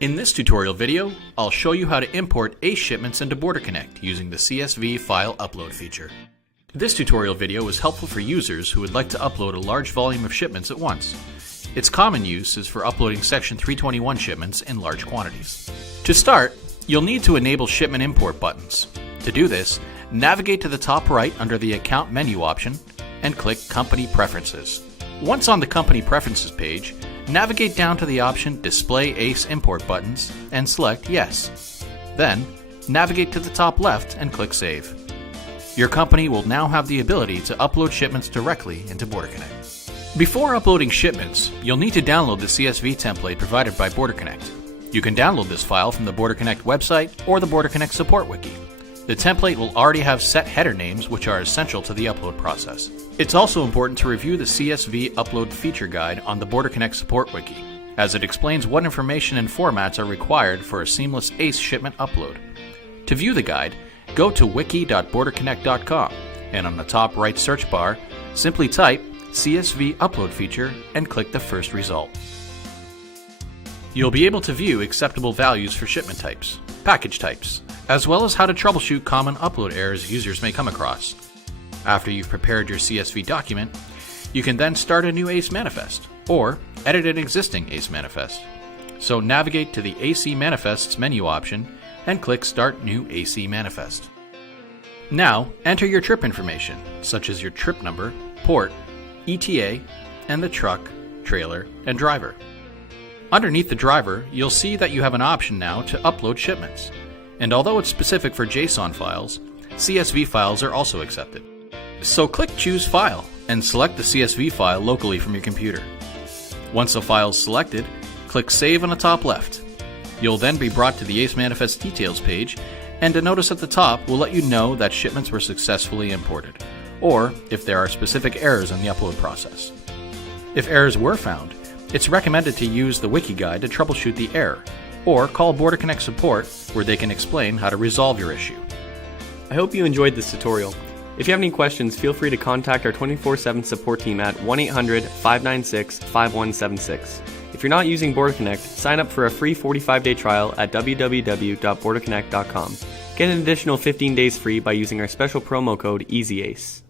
In this tutorial video, I'll show you how to import ACE shipments into BorderConnect using the CSV file upload feature. This tutorial video is helpful for users who would like to upload a large volume of shipments at once. Its common use is for uploading Section 321 shipments in large quantities. To start, you'll need to enable shipment import buttons. To do this, navigate to the top right under the Account menu option and click Company Preferences. Once on the Company Preferences page, navigate down to the option Display ACE Import Buttons and select Yes. Then, navigate to the top left and click Save. Your company will now have the ability to upload shipments directly into BorderConnect. Before uploading shipments, you'll need to download the CSV template provided by BorderConnect. You can download this file from the BorderConnect website or the BorderConnect support wiki. The template will already have set header names which are essential to the upload process. It's also important to review the CSV upload feature guide on the BorderConnect support wiki, as it explains what information and formats are required for a seamless ACE shipment upload. To view the guide, go to wiki.borderconnect.com and on the top right search bar, simply type CSV upload feature and click the first result. You'll be able to view acceptable values for shipment types, package types, as well as how to troubleshoot common upload errors users may come across. After you've prepared your CSV document, you can then start a new ACE manifest or edit an existing ACE manifest. So navigate to the AC Manifests menu option and click Start New AC Manifest. Now enter your trip information, such as your trip number, port, ETA, and the truck, trailer, and driver. Underneath the driver, you'll see that you have an option now to upload shipments. And although it's specific for JSON files, CSV files are also accepted. So click Choose File and select the CSV file locally from your computer. Once a file is selected, click Save on the top left. You'll then be brought to the ACE Manifest Details page, and a notice at the top will let you know that shipments were successfully imported, or if there are specific errors in the upload process. If errors were found, it's recommended to use the wiki guide to troubleshoot the error, or call BorderConnect support where they can explain how to resolve your issue. I hope you enjoyed this tutorial. If you have any questions, feel free to contact our 24/7 support team at 1-800-596-5176. If you're not using BorderConnect, sign up for a free 45-day trial at www.borderconnect.com. Get an additional 15 days free by using our special promo code EasyAce.